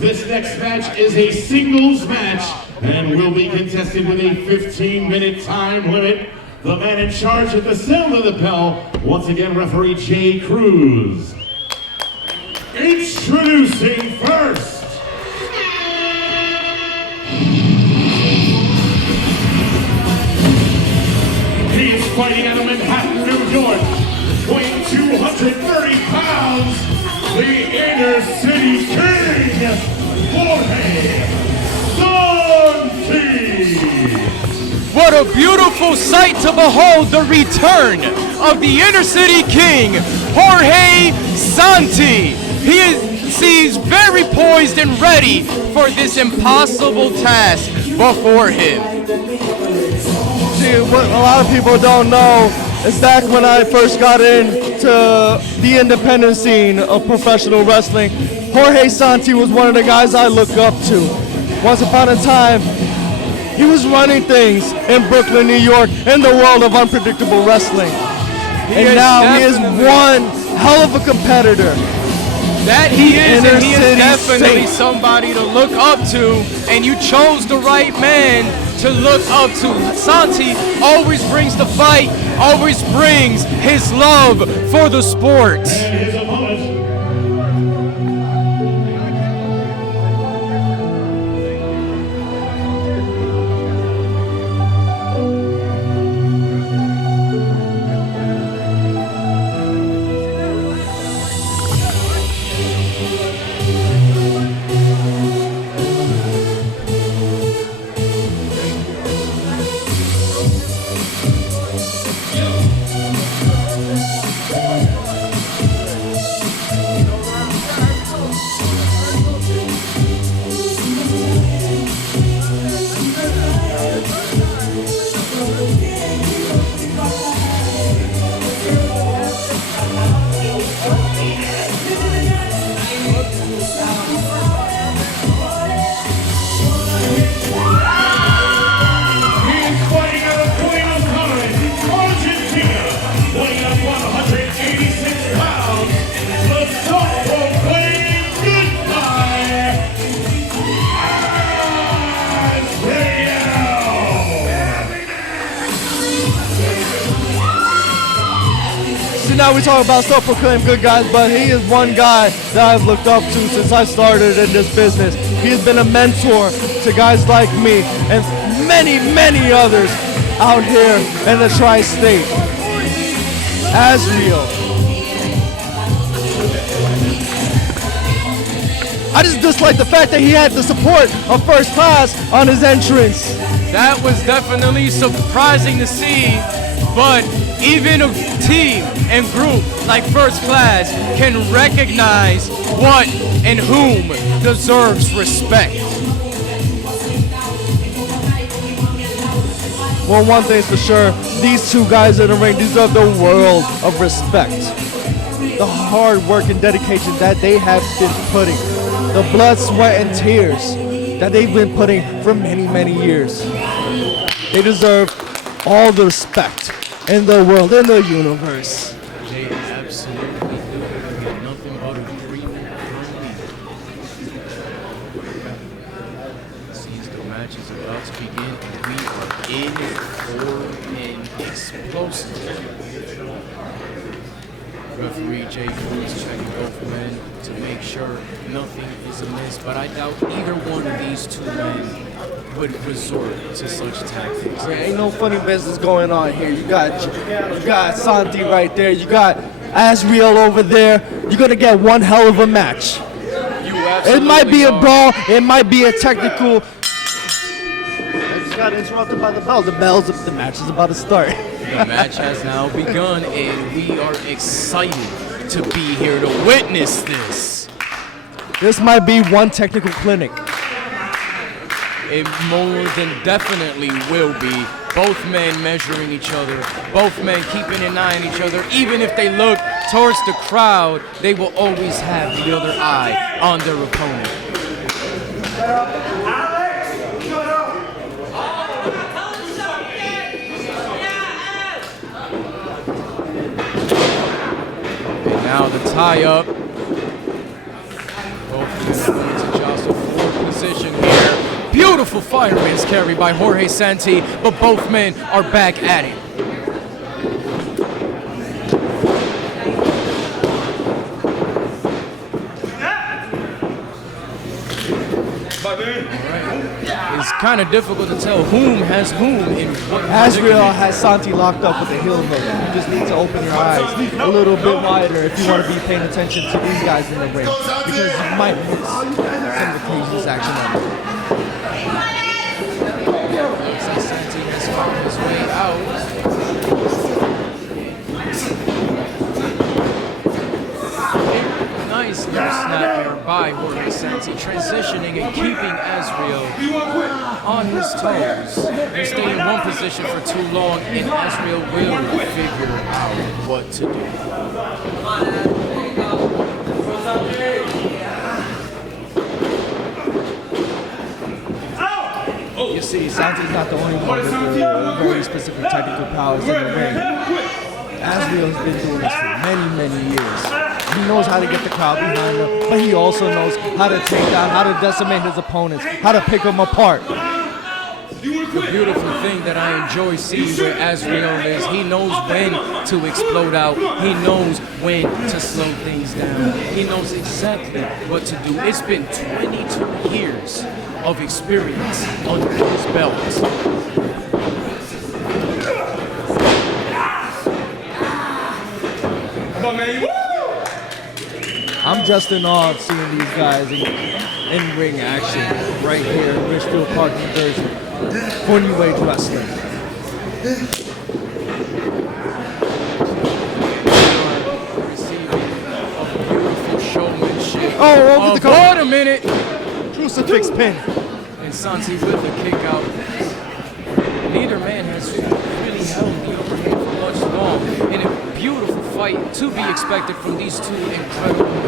This next match is a singles match and will be contested with a 15-minute time limit. The man in charge at the sound of the bell, once again, referee Jay Cruz. Introducing first. He is fighting out of Manhattan, New York, weighing 230 pounds, the Inner City King, Jorge Santi. What a beautiful sight to behold, the return of the Inner City King, Jorge Santi. He seems very poised and ready for this impossible task before him. See, what a lot of people don't know is back when I first got into the independent scene of professional wrestling, Jorge Santi was one of the guys I looked up to. Once upon a time, he was running things in Brooklyn, New York, in the world of unpredictable wrestling. And now he is one hell of a competitor. That he is, and he is definitely somebody to look up to, and you chose the right man to look up to. Santi always brings the fight, always brings his love for the sport. And his opponent. Now we talk about self-proclaimed good guys, but he is one guy that I've looked up to since I started in this business. He has been a mentor to guys like me and many, many others out here in the tri-state. Azrieal. I just dislike the fact that he had the support of First Class on his entrance. That was definitely surprising to see, but even a team and group like First Class can recognize what and whom deserves respect. Well, one thing's for sure, these two guys in the ring deserve the world of respect. The hard work and dedication that they have been putting, the blood, sweat, and tears that they've been putting for many, many years. They deserve all the respect in the world, in the universe. They absolutely do. We have nothing but agreement since the match is about to begin, we are in for an explosive. Referee Jay Cruz checking both men to make sure nothing is amiss, but I doubt either one of these two men would resort to such tactics. There ain't no funny business going on here. You got Santi right there. You got Azreal over there. You're gonna get one hell of a match. It might be a brawl. It might be a technical. I just got interrupted by the bells. The match is about to start. The match has now begun, and we are excited to be here to witness this. This might be one technical clinic. It more than definitely will be. Both men measuring each other, both men keeping an eye on each other. Even if they look towards the crowd, they will always have the other eye on their opponent. And now the tie-up. Both men going to jostle beautiful fireman's carry by Jorge Santi, but both men are back at it. It's kind of difficult to tell whom has whom in what. Azrieal has Santi locked up with a heel hook. You just need to open your eyes a little bit wider if you want to be paying attention to these guys in the ring, because you might miss some of the craziest action ever. Santi has found his way out. Nice little snap there by Jorge Santi, transitioning and keeping Azrieal on his toes. He stayed in one position for too long, and Azrieal will figure out what to do. You see, Santi's not the only one with very specific technical powers in the ring. Azrieal has been doing this for many, many years. He knows how to get the crowd behind him, but he also knows how to take down, how to decimate his opponents, how to pick them apart. The beautiful thing that I enjoy seeing with Azrieal is he knows when to explode out. He knows when to slow things down. He knows exactly what to do. It's been 22 years of experience under his belt. I'm just in awe of seeing these guys in ring action right here in Richfield Park, New Jersey, for New Age Wrestling. Receiving a beautiful showmanship. Oh, over the Wait a minute. Crucifix pin. And Santi with a kick out. Neither man has really held the upper hand for much long. In a beautiful fight to be expected from these two incredible men.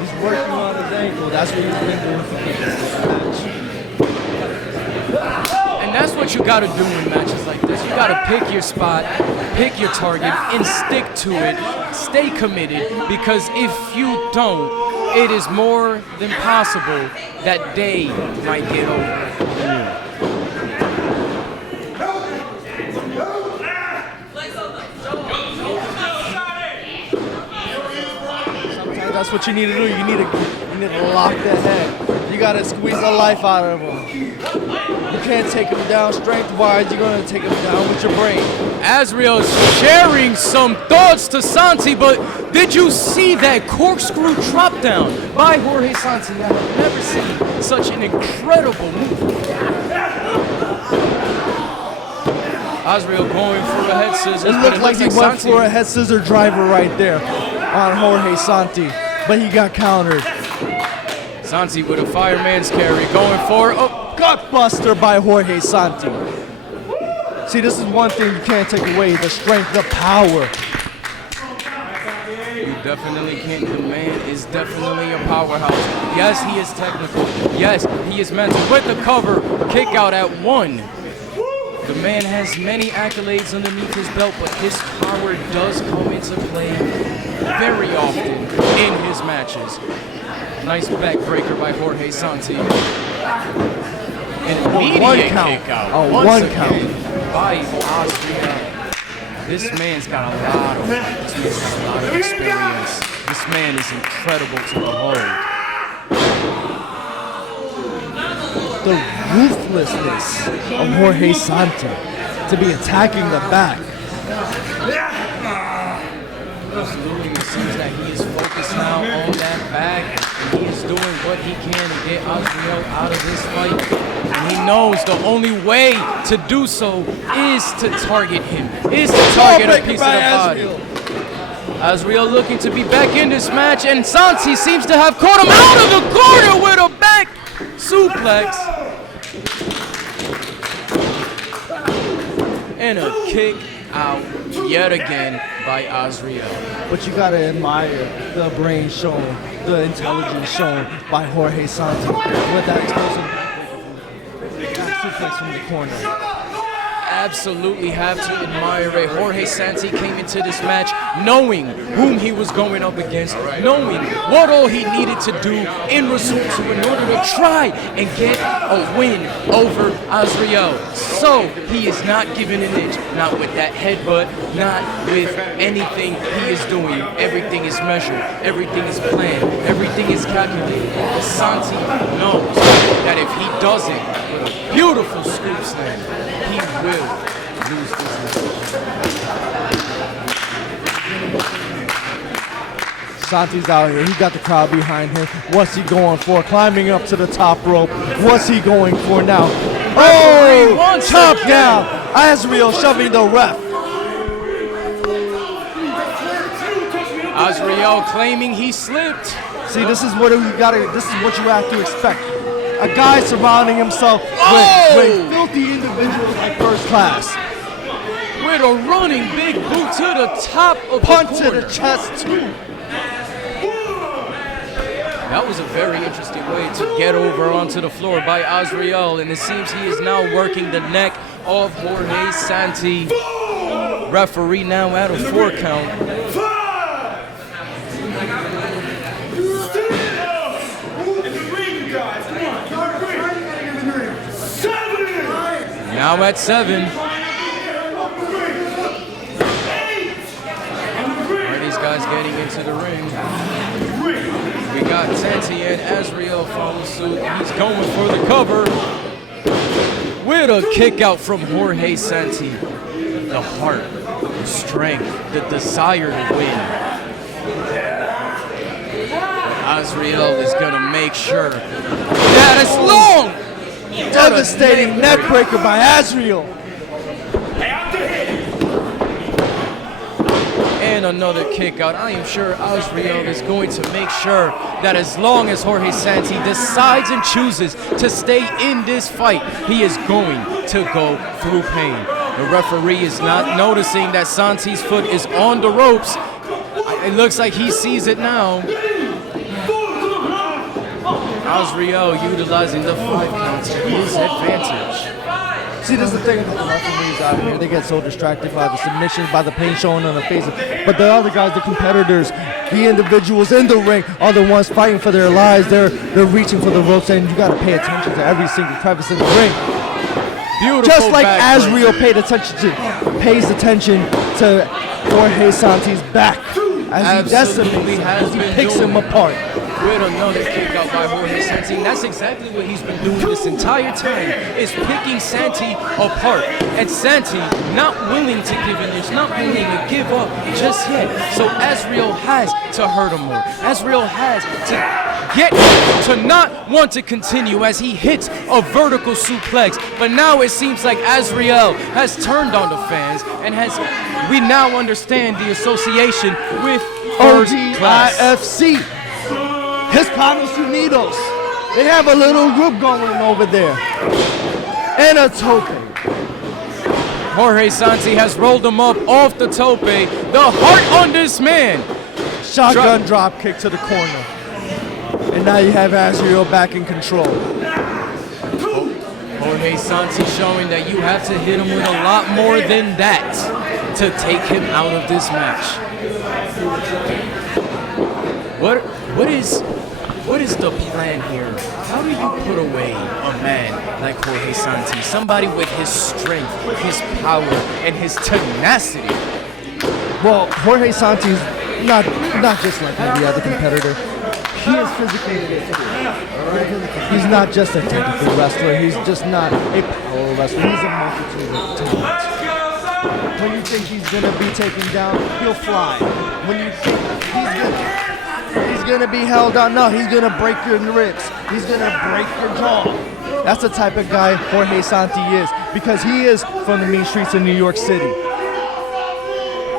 He's working on his ankle. That's what he's been doing for this match. And that's what you gotta do in matches like this. You gotta pick your spot, pick your target, and stick to it. Stay committed, because if you don't, it is more than possible that day might get over. Sometimes that's what you need to do. You need to lock the head. You gotta squeeze the life out of him. You can't take him down strength-wise. You're gonna take him down with your brain. Azrieal is sharing some thoughts to Santi, but did you see that corkscrew drop down by Jorge Santi? I have never seen such an incredible move. Azrieal going for a head scissors. It looked like he went for a head scissor driver right there on Jorge Santi, but he got countered. Santi with a fireman's carry going for a Gutbuster by Jorge Santi. See, this is one thing you can't take away, the strength, the power. You definitely can't. The man is definitely a powerhouse. Yes, he is technical. Yes, he is mental. With the cover, kick out at 1. The man has many accolades underneath his belt, but his power does come into play very often in his matches. Nice backbreaker by Jorge Santi. An immediate one count. kick out. Oh, Once one again count. by Azrieal. This man's got a lot of experience. This man is incredible to behold. The ruthlessness of Jorge Santi to be attacking the back. Absolutely, it seems that he is focused now on that back, and he is doing what he can to get Azrieal out of this fight. And he knows the only way to do so is to target him, is to target a piece of the body. Azrieal looking to be back in this match, and Santi seems to have caught him out of the corner with a back suplex. And a kick out yet again by Azrieal. But you gotta admire the brain shown, the intelligence shown by Jorge Santi with that explosive suplex from the corner. absolutely have to admire it. Jorge Santi came into this match knowing whom he was going up against, knowing what all he needed to do in order to try and get a win over Azreal. So he is not giving an inch, not with that headbutt, not with anything he is doing. Everything is measured, everything is planned, everything is calculated. Santi knows that if he doesn't, with a beautiful scoop slam, he will lose this match. Santi's out here. He got the crowd behind him. What's he going for? Climbing up to the top rope. What's he going for now? Oh! Top down. Azreal shoving the ref. Azreal claiming he slipped. See, this is what you have to expect. A guy surrounding himself with filthy individuals like First Class. With a running big boot to the top of Punch the to corner. the chest too. That was a very interesting way to get over onto the floor by Azreal, and it seems he is now working the neck of Jorge Santi. Referee now at a 4 count. Now at 7. Are these guys getting into the ring? We got Santi and Azreal follow suit. He's going for the cover. With a kick out from Jorge Santi. The heart, the strength, the desire to win. Azreal is going to make sure that it's long. Devastating neckbreaker by Azreal. And another kick out. I am sure Azreal is going to make sure that as long as Jorge Santi decides and chooses to stay in this fight, he is going to go through pain. The referee is not noticing that Santi's foot is on the ropes. It looks like he sees it now. Azreal utilizing the 5 counts to his advantage. See, this is the thing about the referees out here. They get so distracted by the submissions, by the pain showing on their faces. But the other guys, the competitors, the individuals in the ring are the ones fighting for their lives. They're reaching for the ropes, and you got to pay attention to every single crevice in the ring. Beautiful. Just like backbreaker. Azreal pays attention to Jorge Santi's back as he decimates him, as he picks him apart. With another kick out by Jorge Santi. And that's exactly what he's been doing this entire time, is picking Santi apart. And Santi not willing to give an inch, not willing to give up just yet. So Azreal has to hurt him more. Azreal has to get to not want to continue as he hits a vertical suplex. But now it seems like Azreal has turned on the fans and we now understand the association with First Class. OGIFC. Hispanos Unidos. They have a little group going over there. And a tope. Jorge Santi has rolled him up off the tope. The heart on this man. Shotgun drop kick to the corner. And now you have Azreal back in control. Jorge Santi showing that you have to hit him with a lot more than that to take him out of this match. What is the plan here? How do you put away a man like Jorge Santi? Somebody with his strength, his power, and his tenacity. Well, Jorge Santi's not just like any other competitor. He is physically gifted. He's not just a technical wrestler. He's just not a power wrestler. He's a multitude of talents. When you think he's gonna be taken down, he'll fly. When you think he's gonna be held down, no, he's gonna break your ribs. He's gonna break your jaw. That's the type of guy Jorge Santi is, because he is from the mean streets of New York City.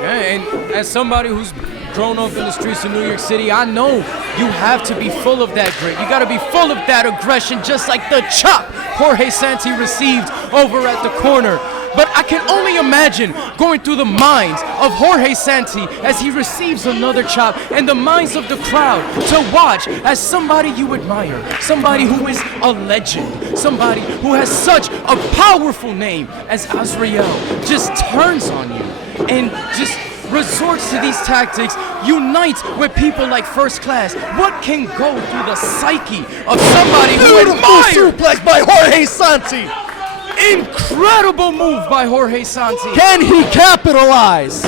Yeah, and as somebody who's grown up in the streets of New York City, I know you have to be full of that grit. You got to be full of that aggression, just like the chop Jorge Santi received over at the corner. but I can only imagine going through the minds of Jorge Santi as he receives another chop, and the minds of the crowd to watch as somebody you admire, somebody who is a legend, somebody who has such a powerful name as Azreal just turns on you and just resorts to these tactics, unites with people like First Class. What can go through the psyche of somebody who admires? Suplex by Jorge Santi. Incredible move by Jorge Santi. Can he capitalize?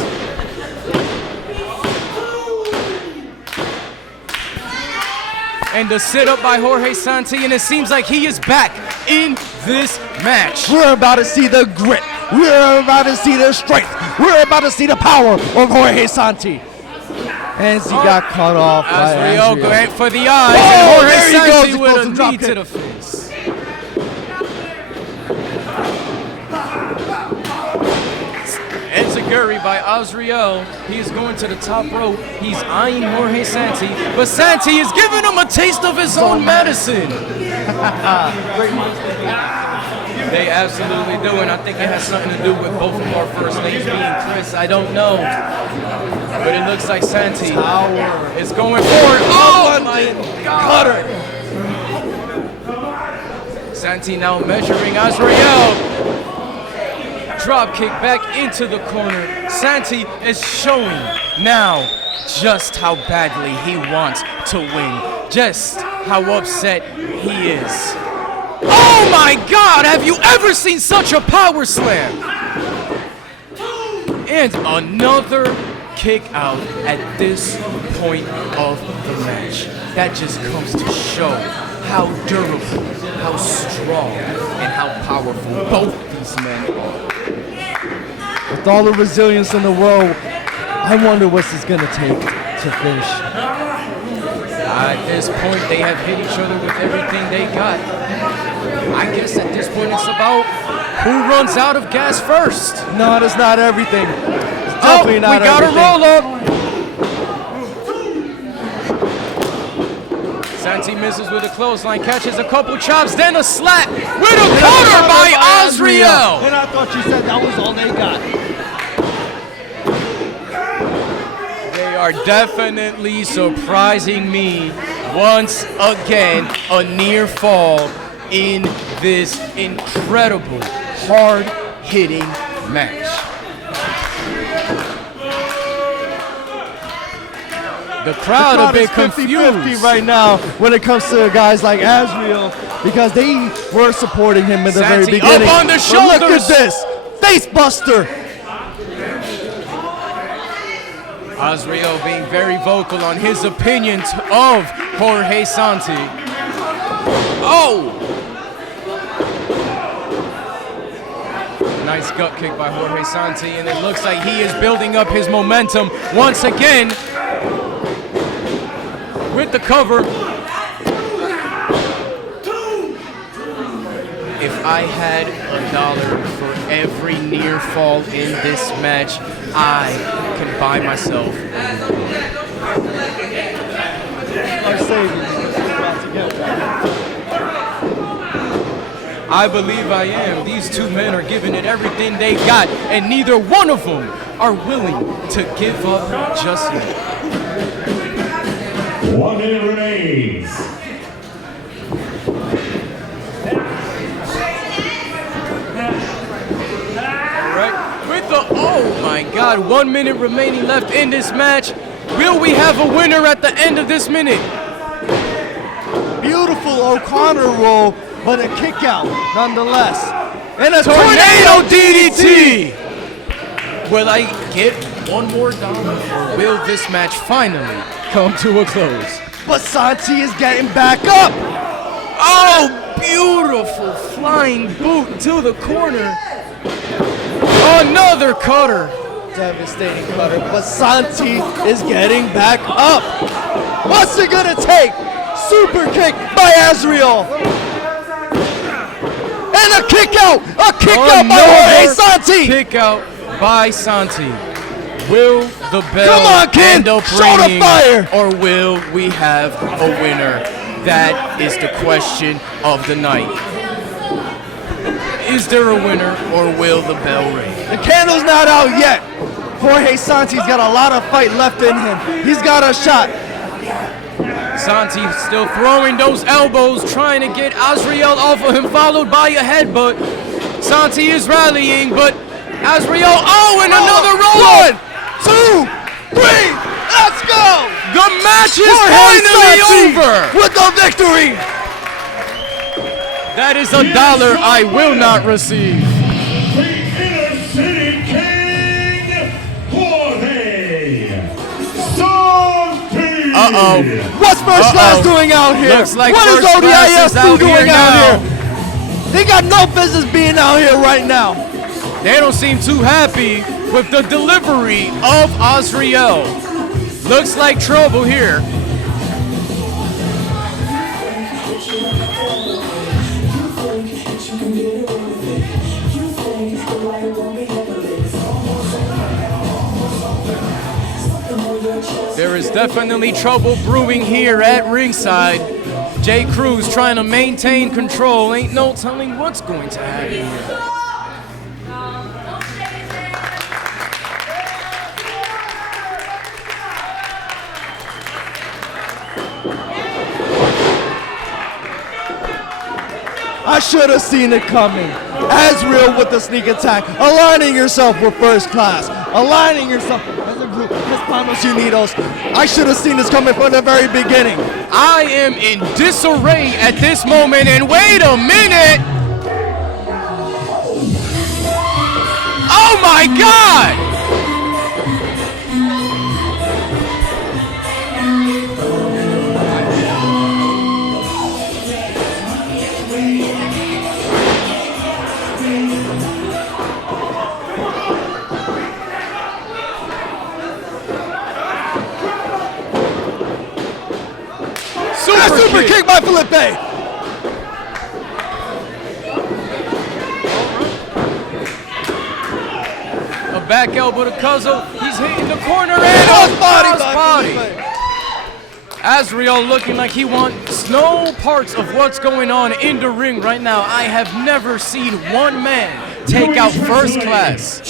And the sit-up by Jorge Santi, and it seems like he is back in this match. We're about to see the grit. We're about to see the strength. We're about to see the power of Jorge Santi. And he got cut off by Azrieal going for the eyes, Oh, and Jorge there he Santi goes. with a Explosive drop knee to kick. the face. Enziguri by Azrieal. He is going to the top rope. He's eyeing Jorge Santi, but Santi is giving him a taste of his own medicine. They absolutely do, and I think it has something to do with both of our first names being Chris. I don't know, but it looks like Santi is going forward. Oh my God! Santi now measuring Azreal. Drop kick back into the corner. Santi is showing now just how badly he wants to win, just how upset he is. Oh my God, have you ever seen such a power slam? And another kick out at this point of the match. That just comes to show how durable, how strong, and how powerful both these men are. With all the resilience in the world, I wonder what's this gonna take to finish. At this point, they have hit each other with everything they got. I guess at this point, it's about who runs out of gas first. No, that's not everything. It's definitely not we got everything. a roll up. Santi misses with a clothesline, catches a couple chops, then a slap with a cutter by Azreal. And I thought you said that was all they got. They are definitely surprising me once again. A near fall in this incredible, hard-hitting match. The crowd a bit is 50-50 confused right now when it comes to guys like Azreal because they were supporting him in the very Santi beginning. up on the But look shoulders. at this, face buster. Azreal being very vocal on his opinions of Jorge Santi. Oh! Nice gut kick by Jorge Santi, and it looks like he is building up his momentum once again with the cover. If I had $1 for every near fall in this match, I can buy myself a I believe I am. These two men are giving it everything they got, and neither one of them are willing to give up just yet. 1 minute remains. Right? With the, oh my God, 1 minute remaining left in this match. Will we have a winner at the end of this minute? Beautiful O'Connor roll, but a kick out nonetheless. And a Tornado DDT! Will I get one more dollar, or will this match finally come to a close? But Santi is getting back up. Oh, beautiful flying boot to the corner. Another cutter. Devastating cutter, but Santi is getting back up. What's it gonna take? Super kick by Azreal. And a kick out! A kick out by Jorge Santi! Kick out by Santi. Will the bell Come on, kid! end up Show the ringing, fire! or will we have a winner? That is the question of the night. Is there a winner or will the bell ring? The candle's not out yet. Jorge Santi's got a lot of fight left in him. He's got a shot. Santi still throwing those elbows, trying to get Azrieal off of him, followed by a headbutt. Santi is rallying, but Azrieal, and another roll! 1, 2, 3, let's go! The match is Jorge finally Santi over! with the victory! That is $1 I will not receive. The Inner City King, Jorge Santi. What's first class doing out here? Looks like what is first class is out ODIS doing here out now. here? They got no business being out here right now. They don't seem too happy with the delivery of Azreal. Looks like trouble here. There is definitely trouble brewing here at ringside. J. Cruz trying to maintain control. Ain't no telling what's going to happen here. I should have seen it coming. Azreal with the sneak attack, aligning yourself with first class, aligning yourself as a group. Miss Panos Unidos. I should have seen this coming from the very beginning. I am in disarray at this moment, and wait a minute! Oh my God! Super kick by Felipe. A back elbow to Cuzzo. He's hitting the corner and body. Azreal looking like he wants no parts of what's going on in the ring right now. I have never seen one man take out first class.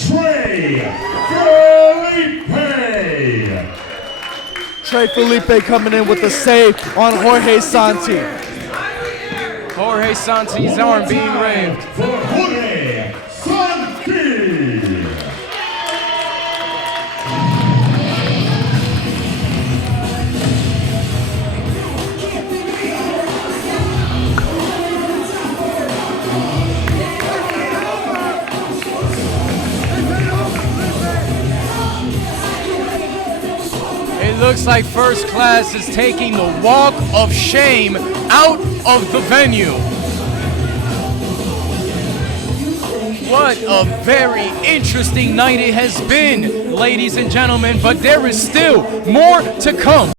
Trey Felipe coming in with a save on Jorge Santi. Jorge Santi's arm being raved. For Jorge Santi. It looks like first class is taking the walk of shame out of the venue. What a very interesting night it has been, ladies and gentlemen, but there is still more to come.